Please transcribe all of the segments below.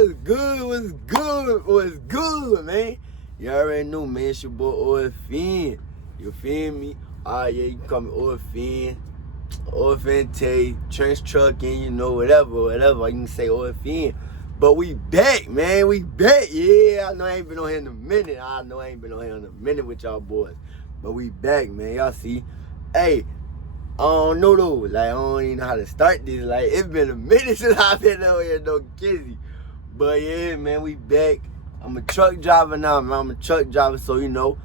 what's good? What's good? What's good, man? You already know, man. It's your boy Orphan. You feel me? Yeah, you can call me Orphan. Orphan Tay, trench trucking, you know, whatever. You can say Orphan. But we back, man. We back. Yeah, I know I ain't been on here in a minute. With y'all boys. But we back, man. Y'all see? Hey, I don't know though. Like, I don't even know how to start this. Like, it's been a minute since I've been on here, no kizzy. But yeah, man, we back. I'm a truck driver now, man. I'm a truck driver, so you know.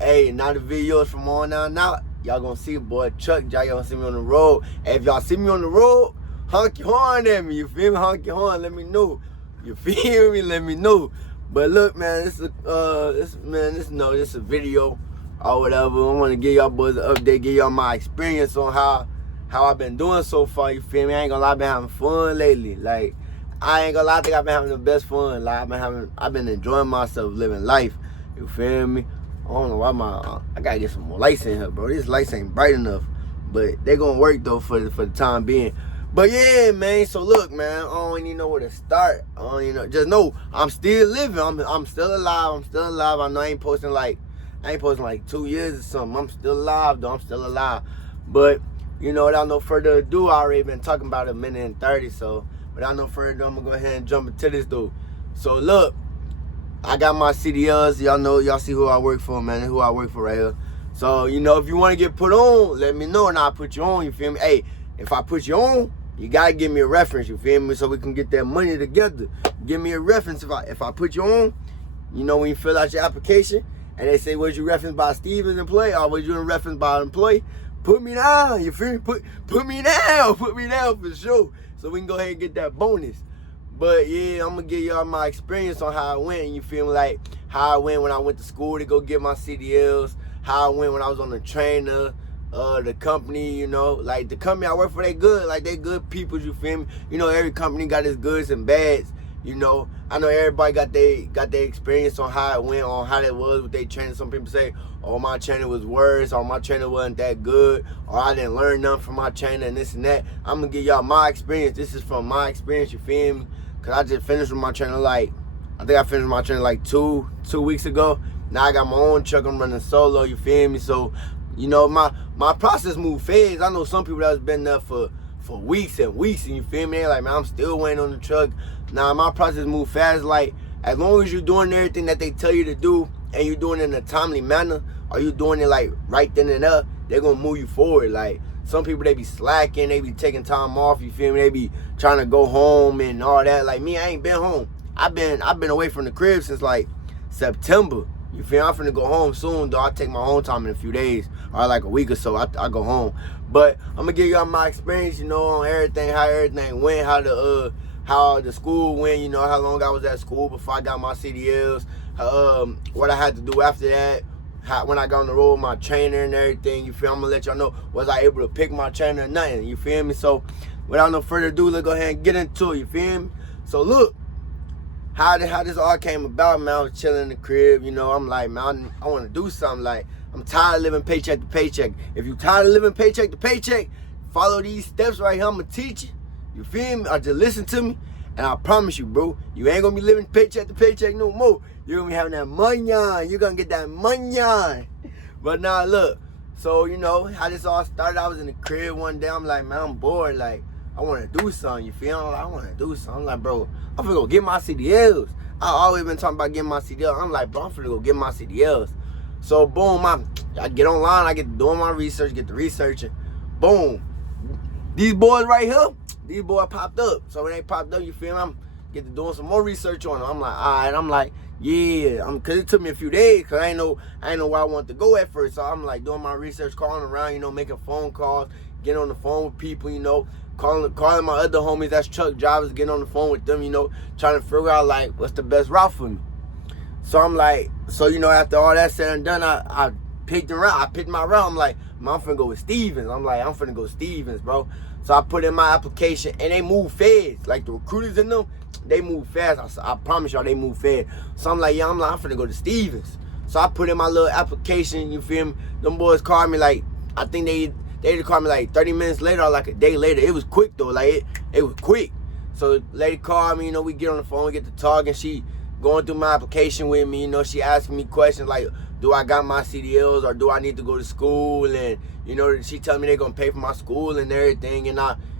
Hey, now the videos from on down out, y'all gonna see a boy truck driver. Y'all gonna see me on the road. Hey, if y'all see me on the road, honk your horn at me. You feel me? Honk your horn. Let me know. You feel me? Let me know. But look, man, this is a video or whatever. I want to give y'all boys an update, give y'all my experience on how I've been doing so far. You feel me? I ain't gonna lie, I've been having fun lately. Like, I ain't gonna lie, I think I've been having the best fun. Like, I've been enjoying myself, living life. You feel me? I don't know why I gotta get some more lights in here, bro. These lights ain't bright enough, but they gonna work though for the time being. But yeah, man. So look, man, I don't even know where to start. I don't even know. Just know I'm still living. I'm still alive. I know I ain't posting like 2 years or something. I'm still alive though. I'm still alive. But you know, without no further ado, I already been talking about 1:30. So without no further ado, I'm gonna go ahead and jump into this dude. So look, I got my CDLs. Y'all know, y'all see who I work for, man. Who I work for right here. So you know, if you want to get put on, let me know and I'll put you on. You feel me? Hey, if I put you on, you gotta give me a reference. You feel me? So we can get that money together. Give me a reference if I put you on. You know, when you fill out your application and they say, was you referenced by Stevens employee or was you referenced by an employee? Put me down. You feel me? Put me down. Put me down for sure. So we can go ahead and get that bonus. But yeah, I'm gonna give y'all my experience on how it went. You feel me? Like how I went when I went to school to go get my CDLs. How I went when I was on the trainer. The company, you know, like the company I work for, they good. Like, they good people, you feel me? You know, every company got its goods and bads. You know, I know everybody got their experience on how it went, on how it was with their training. Some people say, oh, my training was worse, or my training wasn't that good, or I didn't learn nothing from my training and this and that. I'm gonna give y'all my experience. This is from my experience, you feel me? Cause I just finished with my training I think I finished my training like two weeks ago. Now I got my own truck, I'm running solo, you feel me? So, you know, my process move fast. I know some people that's been there for weeks and weeks, and you feel me? Like, man, I'm still waiting on the truck. Now, my process move fast. Like, as long as you're doing everything that they tell you to do, and you're doing it in a timely manner, or you doing it, like, right then and there, they're going to move you forward. Like, some people, they be slacking, they be taking time off, you feel me? They be trying to go home and all that. Like, me, I ain't been home. I've been away from the crib since, like, September. You feel me? I'm finna go home soon, though. I take my own time in a few days, or like a week or so, I go home. But I'm gonna give y'all my experience, you know, on everything, how everything went, how the school went, you know, how long I was at school before I got my CDLs, what I had to do after that, when I got on the road with my trainer and everything, you feel me? I'm gonna let y'all know, was I able to pick my trainer or nothing, you feel me? So, without no further ado, let's go ahead and get into it, you feel me? So, look. How this all came about, man. I was chilling in the crib, you know. I'm like, man, I want to do something. Like, I'm tired of living paycheck to paycheck. If you tired of living paycheck to paycheck, follow these steps right here. I'm going to teach you. You feel me? Or just listen to me. And I promise you, bro, you ain't going to be living paycheck to paycheck no more. You're going to be having that money on. You're going to get that money on. But now, look. So, you know, how this all started, I was in the crib one day. I'm like, man, I'm bored. Like, I want to do something, you feel me? I want to do something. I'm like, bro, I'm finna go get my CDLs. I always been talking about getting my CDLs. I'm like, bro, I'm finna go get my CDLs. So, boom, I get online, I get doing my research, get to researching. Boom. These boys right here, these boys popped up. So when they popped up, you feel me? I'm get to doing some more research on them. I'm like, all right. I'm like, yeah. Cause it took me a few days, cause I ain't know where I wanted to go at first. So I'm like doing my research, calling around, you know, making phone calls, getting on the phone with people, you know. Calling my other homies that's truck drivers, getting on the phone with them, you know, trying to figure out, like, what's the best route for me. So I'm like, you know, after all that said and done, I picked my route. I'm like, man, I'm finna go with Stevens. I'm finna go Stevens, bro. So I put in my application, and they move fast. Like, the recruiters in them, they move fast. I promise y'all, they move fast. So I'm like, yeah, I'm finna go to Stevens. So I put in my little application, you feel me? Them boys called me, like, I think they called me like 30 minutes later or like a day later. It was quick though, like it was quick. So lady called me, you know, we get on the phone, we get to talking. She going through my application with me, you know, she asking me questions like, do I got my CDLs or do I need to go to school? And, you know, she telling me they're going to pay for my school and everything. And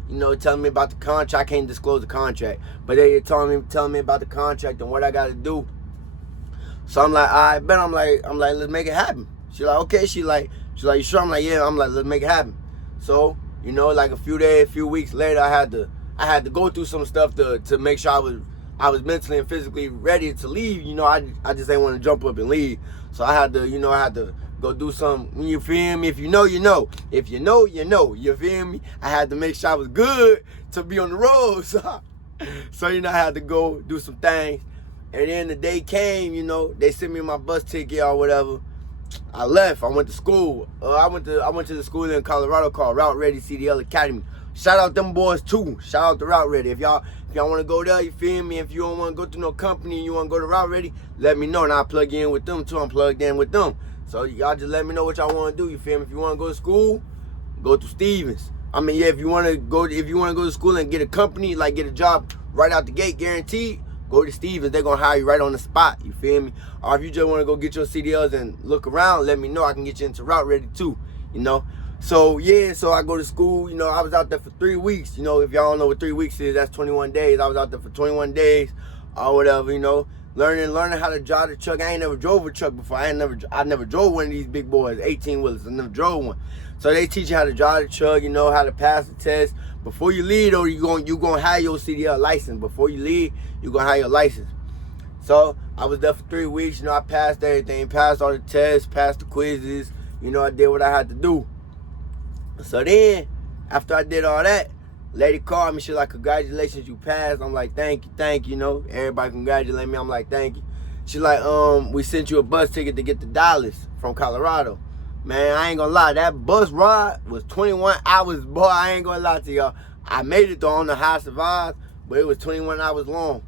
you know, telling me about the contract. I can't disclose the contract, but they telling me about the contract and what I got to do. So I'm like, I bet. I'm like, let's make it happen. She like, okay. She like, you sure? I'm like, yeah. I'm like, let's make it happen. So, you know, like a few weeks later, I had to go through some stuff to make sure I was mentally and physically ready to leave. You know, I just ain't want to jump up and leave. So I had to go do something. You feel me? If you know, you know. If you know, you know. You feel me? I had to make sure I was good to be on the road. So you know, I had to go do some things. And then the day came, you know, they sent me my bus ticket or whatever. I left. I went to school. I went to the school in Colorado called Route Ready CDL Academy. Shout out them boys too. Shout out to Route Ready. If y'all want to go there, you feel me? If you don't want to go to no company and you want to go to Route Ready, let me know and I'll plug you in with them too. I'm plugged in with them. So y'all just let me know what y'all want to do. You feel me? If you want to go to school, go to Stevens. I mean, yeah, if you want to go to school and get a company, like get a job right out the gate, guaranteed, go to Stevens. They're going to hire you right on the spot. You feel me? Or if you just want to go get your CDLs and look around, let me know. I can get you into Route Ready too, you know? So, yeah, so I go to school. You know, I was out there for 3 weeks. You know, if y'all don't know what 3 weeks is, that's 21 days. I was out there for 21 days or whatever, you know, learning how to drive the truck. I ain't never drove a truck before. I never drove one of these big boys, 18-wheelers. I never drove one. So they teach you how to drive the truck, you know, how to pass the test. Before you leave, though, you gonna have your CDL license. Before you leave, you gonna have your license. So I was there for 3 weeks. You know, I passed everything, passed all the tests, passed the quizzes. You know, I did what I had to do. So then, after I did all that, lady called me. She like, congratulations, you passed. I'm like, thank you, you know. Everybody congratulate me. I'm like, thank you. She like, we sent you a bus ticket to get to Dallas from Colorado. Man, I ain't gonna lie. That bus ride was 21 hours, boy. I ain't gonna lie to y'all. I made it though. I don't know how I survived, but it was 21 hours long.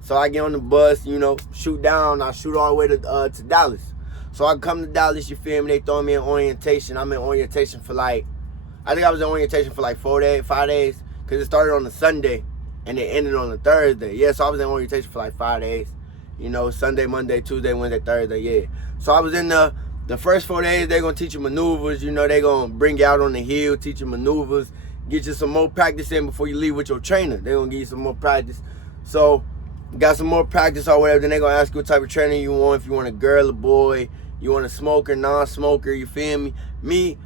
So I get on the bus, you know, shoot down. I shoot all the way to Dallas. So I come to Dallas, you feel me? They throw me in orientation. I'm in orientation for I think I was in orientation for 5 days, because it started on a Sunday and it ended on a Thursday. Yeah, so I was in orientation for 5 days. You know, Sunday, Monday, Tuesday, Wednesday, Thursday, yeah. So I was in the first 4 days, they're going to teach you maneuvers. You know, they're going to bring you out on the hill, teach you maneuvers, get you some more practice in before you leave with your trainer. They're going to give you some more practice. So, got some more practice or whatever, then they're going to ask you what type of training you want, if you want a girl, a boy, you want a smoker, non-smoker, you feel me? Me,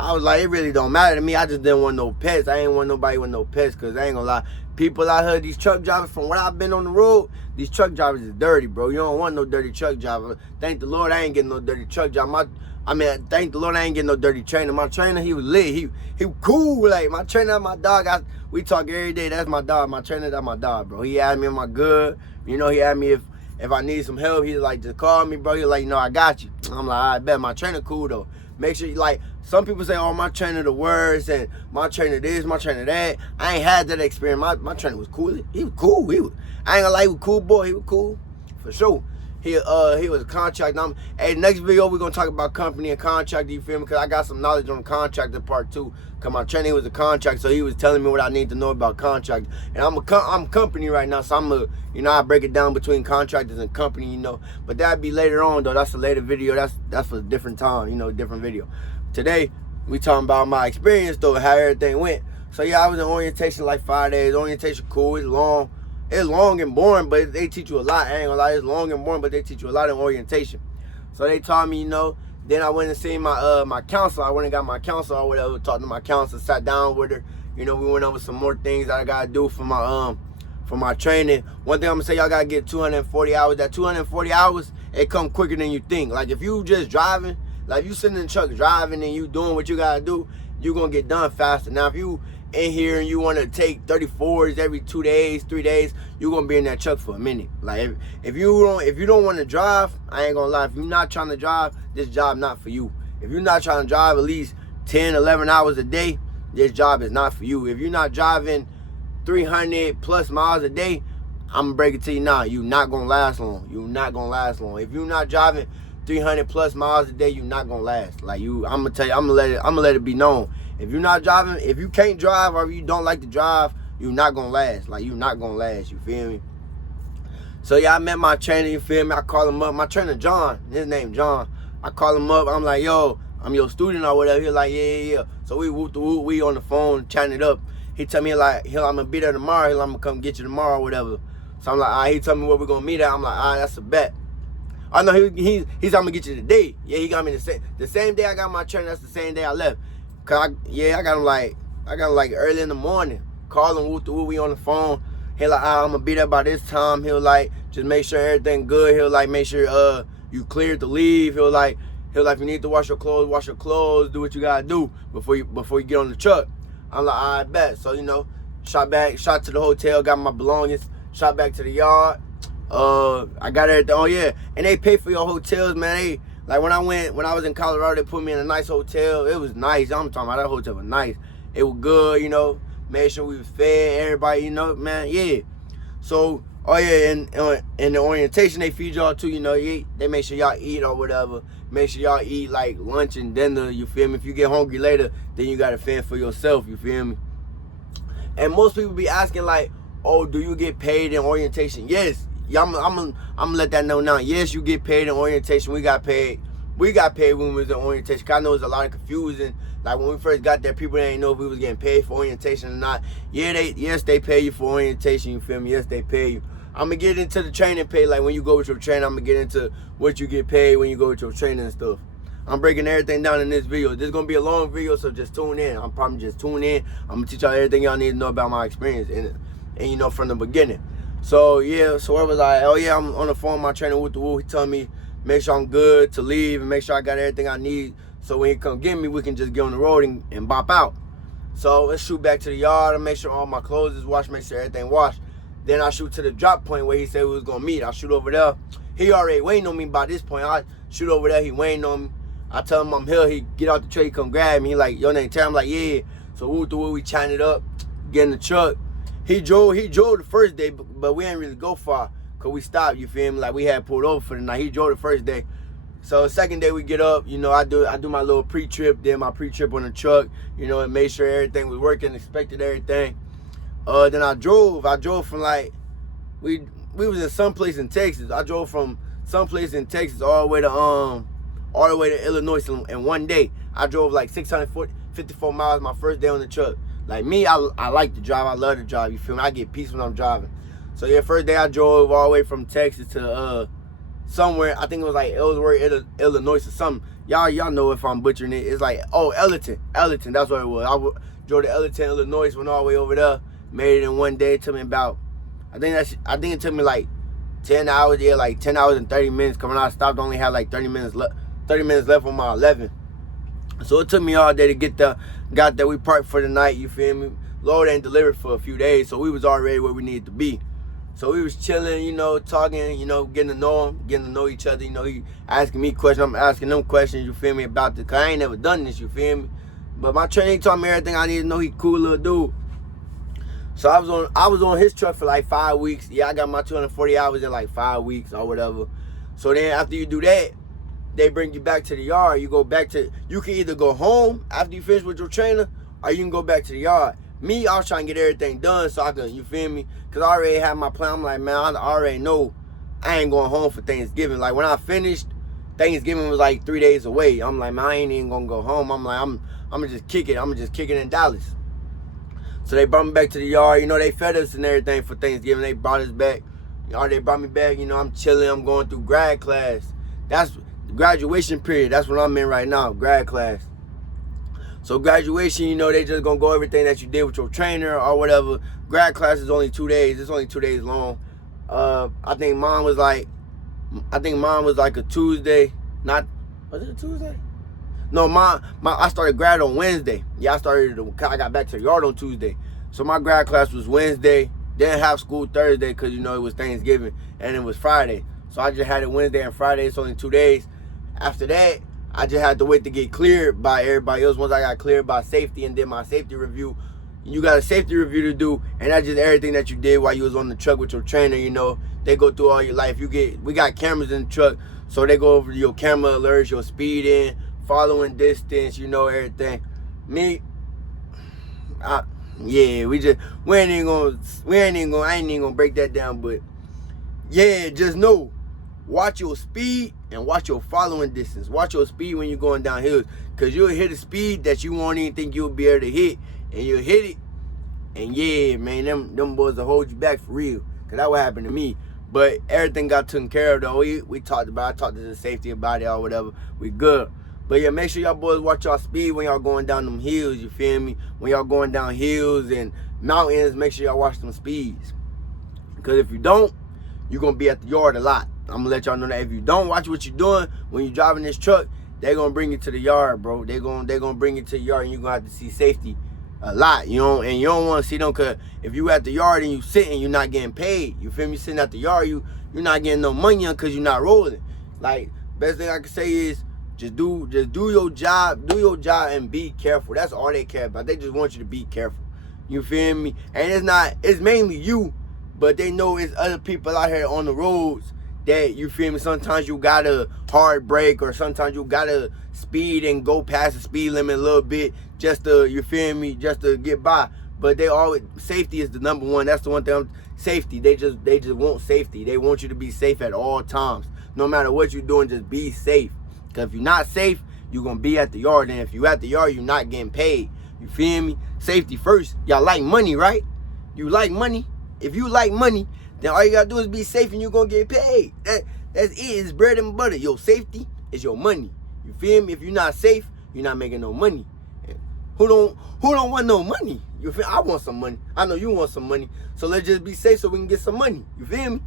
I was like, it really don't matter to me. I just didn't want no pets. I ain't want nobody with no pets, because I ain't gonna lie. People out here, these truck drivers, from what I've been on the road, these truck drivers is dirty, bro. You don't want no dirty truck driver. Thank the Lord I ain't getting no dirty truck driver. Thank the Lord I ain't getting no dirty trainer. My trainer, he was lit. He was cool. Like, my trainer, my dog, we talk every day. That's my dog. My trainer, that's my dog, bro. He had me in my good. You know, he had me if I need some help, he's like, just call me, bro. He's like, you know, I got you. I'm like, I bet my trainer cool, though. Make sure you, like, some people say, oh, my trainer the worst, and my trainer this, my trainer that. I ain't had that experience. My trainer was cool. He was cool. I ain't gonna lie, he was a cool boy. He was cool, for sure. He was a contract. Hey, next video, we're gonna talk about company and contract, you feel me? Because I got some knowledge on the contractor part, too. Because my trainer was a contract, so he was telling me what I need to know about contract. And I'm company right now, so I break it down between contractors and company, you know. But that'd be later on, though. That's a later video. That's for a different time, you know, different video. Today, we talking about my experience, though, how everything went. So, yeah, I was in orientation 5 days. Orientation cool. It's long. It's long and boring, but they teach you a lot. I ain't gonna lie, it's long and boring, but they teach you a lot in orientation. So they taught me, you know. Then I went and seen my counselor. I went and got my counselor or whatever, talked to my counselor, sat down with her. You know, we went over some more things that I gotta do for my training. One thing I'm gonna say, y'all gotta get 240 hours. That 240 hours, it come quicker than you think. Like, if you just driving, like you sitting in the truck driving and you doing what you gotta do, you gonna get done faster. Now, if you in here and you want to take 34s every 2 days, 3 days, you're gonna be in that truck for a minute. Like, if you don't want to drive, I ain't gonna lie, if you're not trying to drive, this job not for you. If you're not trying to drive at least 10, 11 hours a day, this job is not for you. If you're not driving 300 plus miles a day, I'm gonna break it to you now, you're not gonna last long. You're not gonna last long. If you're not driving 300 plus miles a day, you're not gonna last. Like, I'm gonna tell you, I'm gonna let it be known. If you're not driving, if you can't drive or if you don't like to drive you not gonna last. Like, you not gonna last, you feel me? So yeah, I met my trainer, you feel me? I call him up. My trainer, John, his name John. I call him up. I'm like, yo, I'm your student or whatever. He's like, yeah. So we whoop the whoop, we on the phone, chatting it up. He tell me like, I'm gonna be there tomorrow. I'm gonna come get you tomorrow or whatever. So I'm like, all right, he told me where we're gonna meet at. I'm like, all right, that's a bet. I know he's I'm gonna get you today. Yeah, he got me the same day I got my trainer. That's the same day I left. Cause I got him like early in the morning. Call him, whoop the whoop, we on the phone. He like, I'm gonna be there by this time. He'll like just make sure everything good. He'll like make sure you cleared to leave. He'll like if you need to wash your clothes, do what you gotta do before you get on the truck. I'm like, all right, bet. So shot to the hotel, got my belongings, shot back to the yard. I got everything. Oh yeah, and they pay for your hotels, man. They like when I was in Colorado, they put me in a nice hotel. It was nice. I'm talking about that hotel was nice. It was good, Made sure we was fed, everybody, man, yeah. So, oh yeah, and in the orientation, they feed y'all too, they make sure y'all eat or whatever. Make sure y'all eat like lunch and dinner, you feel me? If you get hungry later, then you gotta fend for yourself, you feel me? And most people be asking like, oh, do you get paid in orientation? Yes. Yeah, I'm gonna let that know now. Yes, you get paid in orientation. We got paid when we was in orientation. Cause I know it's a lot of confusion. Like when we first got there, people didn't know if we was getting paid for orientation or not. Yeah, they pay you for orientation, you feel me? Yes, they pay you. I'm gonna get into the training pay. Like when you go with your trainer, I'm gonna get into what you get paid when you go with your trainer and stuff. I'm breaking everything down in this video. This is gonna be a long video, so just tune in. I'm probably just tune in. I'm gonna teach y'all everything y'all need to know about my experience and from the beginning. So yeah, so where was I? Oh yeah, I'm on the phone with my trainer with the woo. He telling me make sure I'm good to leave and make sure I got everything I need. So when he come get me, we can just get on the road and bop out. So let's shoot back to the yard and make sure all my clothes is washed, make sure everything washed. Then I shoot to the drop point where he said we was gonna meet. I shoot over there. He already waiting on me by this point. I shoot over there, he waiting on me. I tell him I'm here, he get out the truck, he come grab me. He like, your name Terry? I'm like, yeah. So we chatting it up, get in the truck. He drove the first day, but we ain't really go far, cause we stopped, you feel me? Like we had pulled over for the night. He drove the first day. So the second day we get up, I do my little pre-trip, did my pre-trip on the truck, and made sure everything was working, inspected everything. Then I drove from like, we was in some place in Texas. I drove from some place in Texas all the way to Illinois in one day. I drove like 654 miles my first day on the truck. Like me, I like to drive. I love to drive. You feel me? I get peace when I'm driving. So yeah, first day I drove all the way from Texas to somewhere. I think it was like Ellsworth, Illinois or something. Y'all know if I'm butchering it. It's like Ellerton. That's what it was. I drove to Ellerton, Illinois. Went all the way over there. Made it in one day. It took me about. I think it took me like 10 hours. Yeah, like 10 hours and 30 minutes. Cause when I stopped, I only had like 30 minutes left on my 11. So it took me all day to get there. Got there, we parked for the night, you feel me? Lord ain't delivered for a few days, so we was already where we needed to be. So we was chilling, talking, getting to know each other. He asking me questions, I'm asking them questions, you feel me, about this, cause I ain't never done this, you feel me? But my trainer taught me everything I need to know. He cool little dude. So I was on his truck for like 5 weeks. Yeah, I got my 240 hours in like 5 weeks or whatever. So then after you do that, they bring you back to the yard. You can either go home after you finish with your trainer, or you can go back to the yard. Me, I was trying to get everything done so I could, you feel me? Because I already had my plan. I'm like, man, I already know I ain't going home for Thanksgiving. Like when I finished, Thanksgiving was like 3 days away. I'm like, man, I ain't even gonna go home. I'm like, I'm gonna just kick it. I'm gonna just kick it in Dallas. So they brought me back to the yard. They fed us and everything for Thanksgiving. They brought us back. They brought me back. I'm chilling. I'm going through grad class. That's graduation period. That's what I'm in right now, grad class. So graduation, they just gonna go everything that you did with your trainer or whatever. Grad class is only 2 days. It's only 2 days long. I think mine was like a Tuesday. Was it a Tuesday? No, I started grad on Wednesday. Yeah, I got back to the yard on Tuesday. So my grad class was Wednesday. Didn't have school Thursday because it was Thanksgiving, and it was Friday. So I just had it Wednesday and Friday. It's only 2 days. After that, I just had to wait to get cleared by everybody else. Once I got cleared by safety and did my safety review, you got a safety review to do, and that's just everything that you did while you was on the truck with your trainer. They go through all your life. We got cameras in the truck, so they go over your camera alerts, your speeding, following distance, everything. Me, yeah, I ain't even gonna break that down, but yeah, just know, watch your speed and watch your following distance. Watch your speed when you're going down hills, because you'll hit a speed that you won't even think you'll be able to hit, and you'll hit it, and yeah, man, them boys will hold you back for real, because that what happened to me. But everything got taken care of, though. We talked about it. I talked to the safety about it or whatever. We good. But yeah, make sure y'all boys watch y'all speed when y'all going down them hills, you feel me? When y'all going down hills and mountains, make sure y'all watch them speeds. Because if you don't, you're going to be at the yard a lot. I'm going to let y'all know that. If you don't watch what you're doing when you're driving this truck, they're going to bring you to the yard, bro. They're going to bring you to the yard, and you're going to have to see safety a lot, you know, and you don't want to see them, because if you at the yard and you sitting, you're not getting paid. You feel me? Sitting at the yard, you're not getting no money on, because you're not rolling. Like, best thing I can say is just do your job, and be careful. That's all they care about. They just want you to be careful. You feel me? And it's mainly you, but they know it's other people out here on the roads that, you feel me, sometimes you gotta hard brake, or sometimes you gotta speed and go past the speed limit a little bit just to, you feel me, just to get by. But they always, safety is the number one. That's the one thing. Safety, they just want safety. They want you to be safe at all times. No matter what you're doing, just be safe. Because if you're not safe, you're gonna be at the yard. And if you at the yard, you're not getting paid. You feel me? Safety first. Y'all like money, right? You like money? If you like money, then all you gotta do is be safe, and you're gonna get paid. That's it. It's bread and butter. Your safety is your money. You feel me? If you're not safe, you're not making no money. Who don't want no money? You feel? I want some money. I know you want some money. So let's just be safe so we can get some money. You feel me?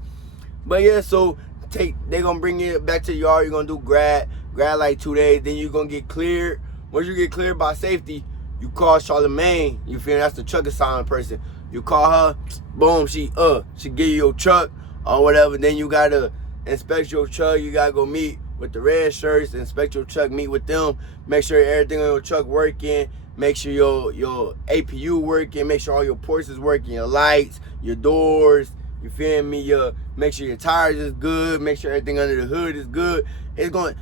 But yeah, so they gonna bring you back to the yard. You're gonna do grad like 2 days. Then you're gonna get cleared. Once you get cleared by safety, you call Charlemagne. You feel me? That's the truck assignment person. You call her, boom, she give you your truck or whatever. Then you gotta inspect your truck. You gotta go meet with the red shirts, inspect your truck, meet with them, make sure everything on your truck working, make sure your APU working, make sure all your ports is working, your lights, your doors, you feel me? Make sure your tires is good, make sure everything under the hood is good. It's gonna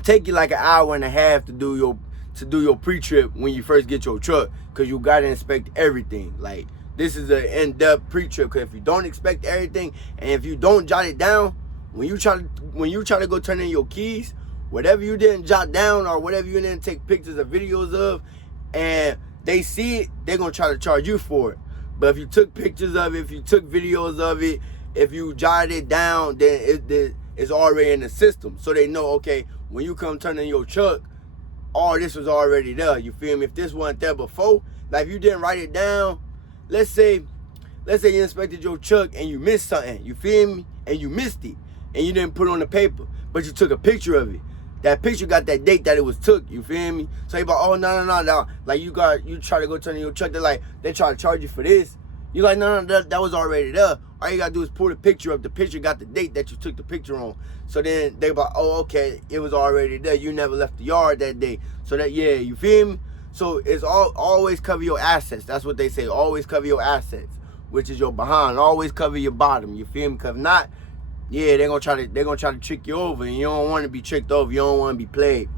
take you like an hour and a half to do your pre-trip when you first get your truck, because you gotta inspect everything. Like, this is an in-depth pre-trip, because if you don't inspect everything and if you don't jot it down, when you try to go turn in your keys, whatever you didn't jot down or whatever you didn't take pictures or videos of, and they see it, they're gonna try to charge you for it. But if you took pictures of it, if you took videos of it, if you jotted it down, then it's already in the system. So they know, okay, when you come turn in your truck, all this was already there. You feel me? If this wasn't there before, like if you didn't write it down, let's say you inspected your truck and you missed something, you feel me? And you missed it, and you didn't put it on the paper, but you took a picture of it. That picture got that date that it was took, you feel me? So you like, oh, no. Like, you try to go turn in your truck, they try to charge you for this. You like, no, that was already there. All you gotta do is pull the picture up. The picture got the date that you took the picture on. So then they like, oh, okay, it was already there. You never left the yard that day. So that, yeah, you feel me? So it's always cover your assets. That's what they say. Always cover your assets, which is your behind. Always cover your bottom. You feel me? Cause if not, yeah, they're gonna try to trick you over, and you don't want to be tricked over. You don't want to be played.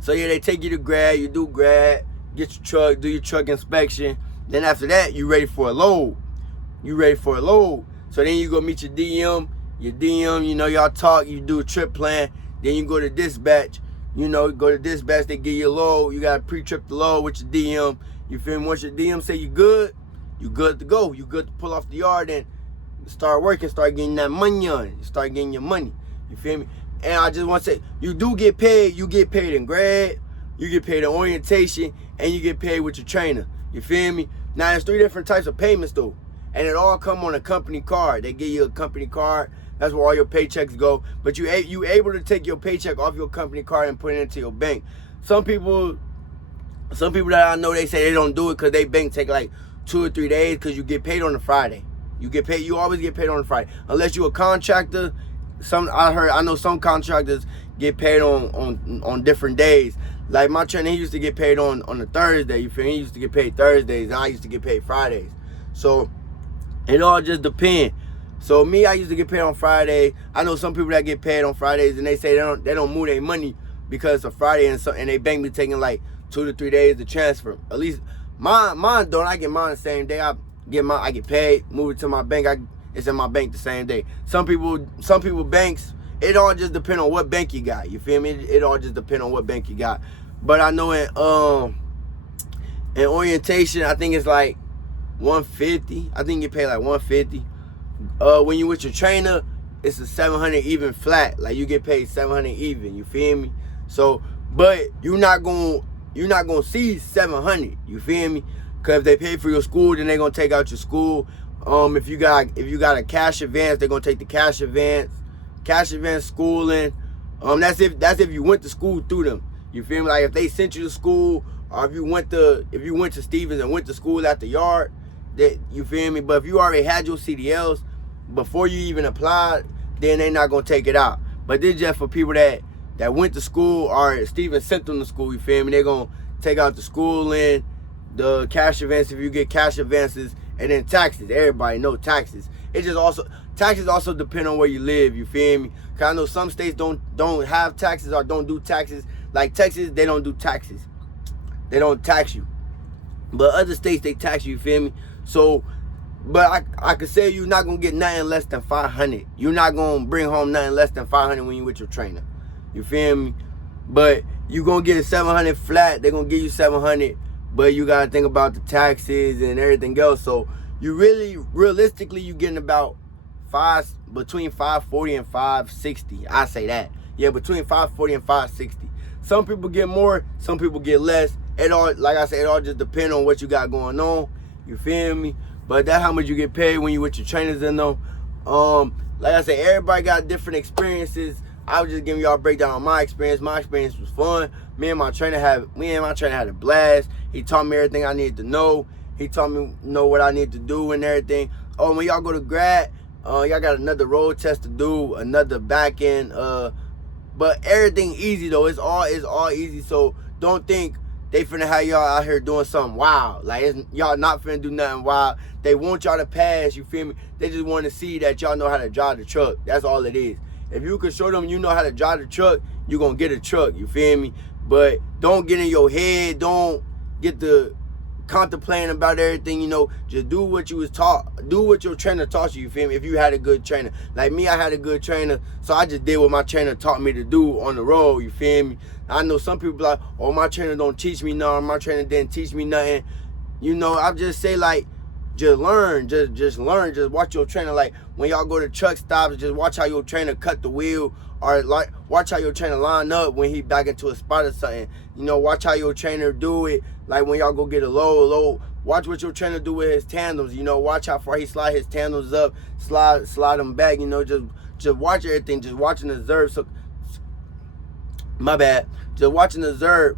So yeah, they take you to grad. You do grad, get your truck, do your truck inspection. Then after that, you ready for a load. So then you go meet your DM. You know, y'all talk. You do a trip plan. Then you go to dispatch. You know, go to dispatch. They give you a load. You got to pre-trip the load with your DM. You feel me? Once your DM say you good to go. You good to pull off the yard and start working, start getting that money on it. You start getting your money. You feel me? And I just want to say, you do get paid. You get paid in grad, you get paid in orientation, and you get paid with your trainer. You feel me? Now, there's 3 different types of payments, though. And it all come on a company card. They give you a company card. That's where all your paychecks go. But you able to take your paycheck off your company card and put it into your bank. Some people that I know, they say they don't do it because they bank take like 2 or 3 days, because you get paid on a Friday. You always get paid on a Friday. Unless you're a contractor. I know some contractors get paid on different days. Like my trainer, he used to get paid on a Thursday. You feel me? He used to get paid Thursdays, and I used to get paid Fridays. So it all just depends. So me, I used to get paid on Friday. I know some people that get paid on Fridays, and they say they don't move their money because it's a Friday, and they bank be taking like 2 to 3 days to transfer. At least Mine don't. I get mine the same day. I get paid, move it to my bank. It's in my bank the same day. Some people banks, it all just depend on what bank you got. You feel me? It all just depend on what bank you got. But I know in orientation, I think it's like $150. I think you pay like $150. When you with your trainer, it's a $700 even flat. Like you get paid $700 even. You feel me? So, but you're not gonna see $700. You feel me? Cause if they pay for your school, then they're gonna take out your school. If you got a cash advance, they're gonna take the cash advance schooling. That's if you went to school through them. You feel me? Like if they sent you to school, or if you went to Stevens and went to school at the yard, that, you feel me? But if you already had your CDLs before you even applied, then they're not gonna take it out. But this just for people that went to school or Stevens sent them to school. You feel me? They're gonna take out the schooling, the cash advance if you get cash advances, and then taxes. Everybody know taxes. Taxes also depend on where you live. You feel me? Cause I know some states don't have taxes or don't do taxes. Like Texas, they don't do taxes. They don't tax you. But other states, they tax you. You feel me? So, but I could say you're not gonna get nothing less than $500. You're not gonna bring home nothing less than $500 when you with your trainer. You feel me? But you gonna get a $700 flat. They're gonna give you $700. But you gotta think about the taxes and everything else. So you realistically, you getting about between $540 and $560. I say that. Yeah, between $540 and $560. Some people get more, some people get less. It all, like I said, it all just depends on what you got going on. You feel me? But that's how much you get paid when you with your trainers in them. Like I said, everybody got different experiences. I was just giving y'all a breakdown on my experience. My experience was fun. Me and my trainer had a blast. He taught me everything I needed to know. He taught me what I need to do and everything. Oh, when y'all go to grad, y'all got another road test to do, another back end. But everything easy though. It's all easy. So don't think they finna have y'all out here doing something wild. Like y'all not finna do nothing wild. They want y'all to pass. You feel me? They just want to see that y'all know how to drive the truck. That's all it is. If you can show them you know how to drive the truck, you gonna get a truck. You feel me? But don't get in your head. Don't get the contemplating about everything. You know, just do what you was taught. Do what your trainer taught you. You feel me? If you had a good trainer, like me, I had a good trainer, so I just did what my trainer taught me to do on the road. You feel me? I know some people like, oh, my trainer don't teach me nothing. My trainer didn't teach me nothing. You know, I just say like, just learn, just learn, just watch your trainer. Like when y'all go to truck stops, just watch how your trainer cut the wheel, or like watch how your trainer line up when he back into a spot or something. You know, watch how your trainer do it. Like when y'all go get a load, watch what your trainer do with his tandems. You know, watch how far he slide his tandems up, slide them back. You know, just watch everything, just watching the observe. So my bad, just watching the observe,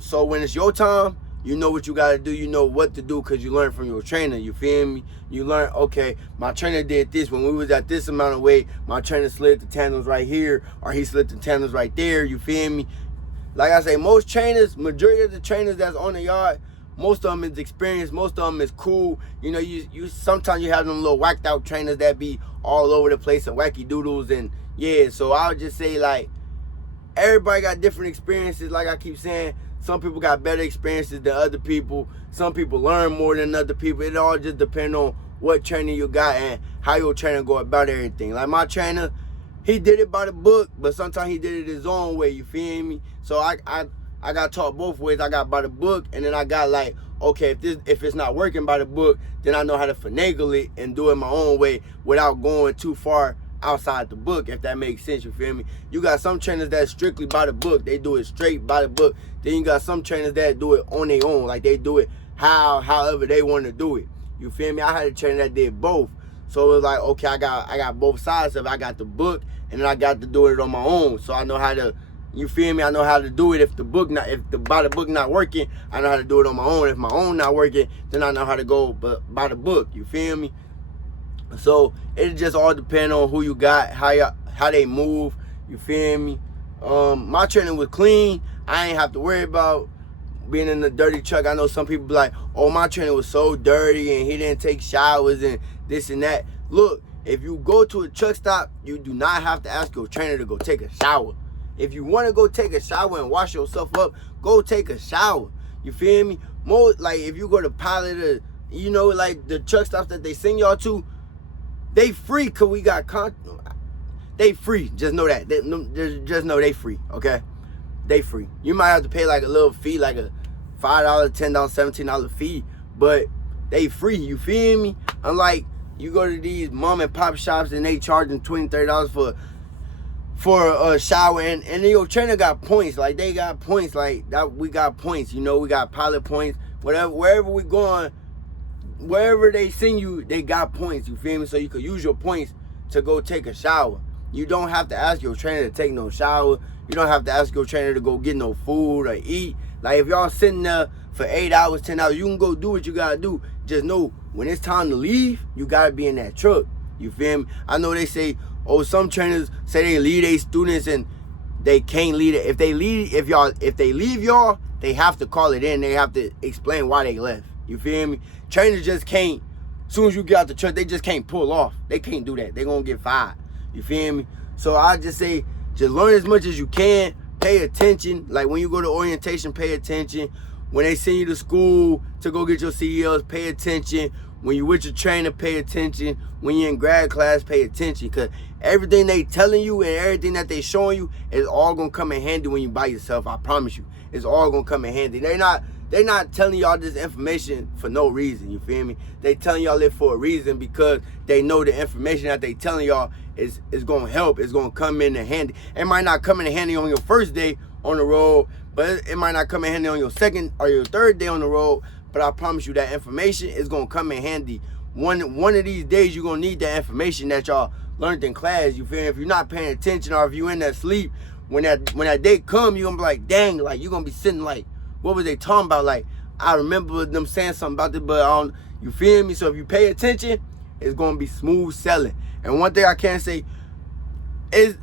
so when it's your time, you know what you got to do. You know what to do because you learn from your trainer. You feel me? You learn, okay, my trainer did this. When we was at this amount of weight, my trainer slid the tandems right here, or he slid the tandems right there. You feel me? Like I say, most trainers, majority of the trainers that's on the yard, most of them is experienced. Most of them is cool. You know, you sometimes you have them little whacked out trainers that be all over the place and wacky doodles. And yeah, so I would just say like, everybody got different experiences. Like I keep saying, some people got better experiences than other people. Some people learn more than other people. It all just depends on what trainer you got and how your trainer go about everything. Like my trainer, he did it by the book, but sometimes he did it his own way. You feel me? So I got taught both ways. I got by the book, and then I got like, okay, if it's not working by the book, then I know how to finagle it and do it my own way without going too far outside the book, if that makes sense. You feel me? You got some trainers that strictly by the book. They do it straight by the book. Then you got some trainers that do it on their own. Like they do it however they want to do it. You feel me? I had a trainer that did both. So it was like, okay, I got both sides of it. I got the book, and then I got to do it on my own. So I know how to, you feel me? I know how to do it. If the by the book not working, I know how to do it on my own. If my own not working, then I know how to go by the book. You feel me? So it just all depends on who you got, how they move. You feel me? My training was clean. I ain't have to worry about being in the dirty truck. I know some people be like, oh, my trainer was so dirty and he didn't take showers and this and that. Look, if you go to a truck stop, you do not have to ask your trainer to go take a shower. If you want to go take a shower and wash yourself up, go take a shower. You feel me? More like if you go to Pilot or, you know, like the truck stops that they send y'all to, they free because we got they free. Just know that. Just know they free, okay? They free. You might have to pay like a little fee, like a $5, $10, $17 fee, but they free, you feel me? Unlike you go to these mom and pop shops and they charging $20, $30 for a shower, and your trainer got points. Like they got points, like that. We got points, you know, we got Pilot points. Wherever we going, wherever they send you, they got points, you feel me? So you could use your points to go take a shower. You don't have to ask your trainer to take no shower. You don't have to ask your trainer to go get no food or eat. Like if y'all sitting there for 8 hours, 10 hours, you can go do what you gotta do. Just know when it's time to leave, you gotta be in that truck. You feel me? I know they say, oh, some trainers say they leave their students and they can't leave it. If they leave y'all, they have to call it in. They have to explain why they left. You feel me? Trainers just can't, as soon as you get out the truck, they just can't pull off. They can't do that. They gonna get fired. You feel me? So I just say, just learn as much as you can. Pay attention. Like when you go to orientation, pay attention. When they send you to school to go get your CDLs, pay attention. When you with your trainer, pay attention. When you're in grad class, pay attention. Because everything they telling you and everything that they showing you is all going to come in handy when you by yourself. I promise you. It's all going to come in handy. They're not telling y'all this information for no reason. You feel me? They telling y'all it for a reason because they know the information that they telling y'all is going to help. It's going to come in handy. It might not come in handy on your first day on the road, but it might not come in handy on your second or your third day on the road. But I promise you that information is going to come in handy. One of these days, you're going to need that information that y'all learned in class. You feel me? If you're not paying attention or if you're in that sleep, when that day come, you're going to be like, dang, like you're going to be sitting like, what was they talking about? Like, I remember them saying something about this, but you feel me? So if you pay attention, it's going to be smooth selling. And one thing I can say is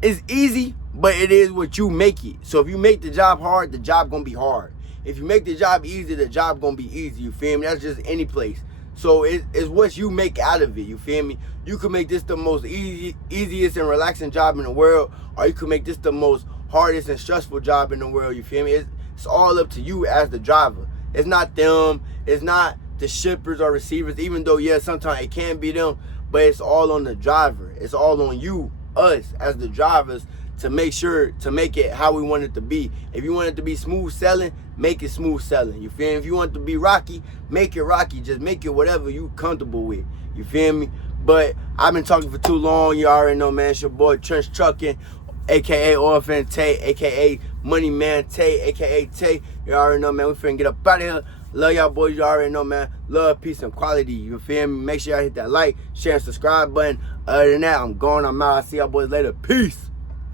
it's easy, but it is what you make it. So if you make the job hard, the job going to be hard. If you make the job easy, the job going to be easy. You feel me? That's just any place. So it's what you make out of it. You feel me? You could make this the most easiest and relaxing job in the world, or you could make this the most hardest and stressful job in the world. You feel me? It's all up to you as the driver. It's not them. It's not the shippers or receivers, even though, yeah, sometimes it can be them, but it's all on the driver. It's all on you, us, as the drivers, to make sure to make it how we want it to be. If you want it to be smooth selling, make it smooth selling. You feel me? If you want it to be rocky, make it rocky. Just make it whatever you comfortable with. You feel me? But I've been talking for too long. You already know, man. It's your boy Trench Trucking, aka Orphan Tay, aka Money Man Tay, aka Tay. You already know, man. We finna get up out of here. Love y'all boys. You already know, man. Love, peace, and quality. You feel me? Make sure y'all hit that like, share, and subscribe button. Other than that, I'm going. I'm out. I'll see y'all boys later. Peace.